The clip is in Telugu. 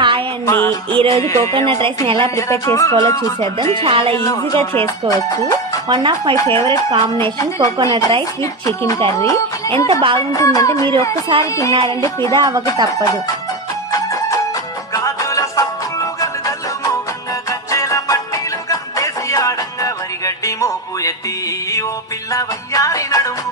హాయ్ అండి, ఈరోజు కోకోనట్ రైస్ని ఎలా ప్రిపేర్ చేసుకోవాలో చూసేద్దాం. చాలా ఈజీగా చేసుకోవచ్చు. One of my favourite combination coconut rice with chicken curry. ఎంత బాగుంటుందంటే మీరు ఒక్కసారి తిన్నారంటే ఫిదా అవ్వక తప్పదు. మోపు ఎత్తి ఓ పిల్ల వయ్యారి నడుము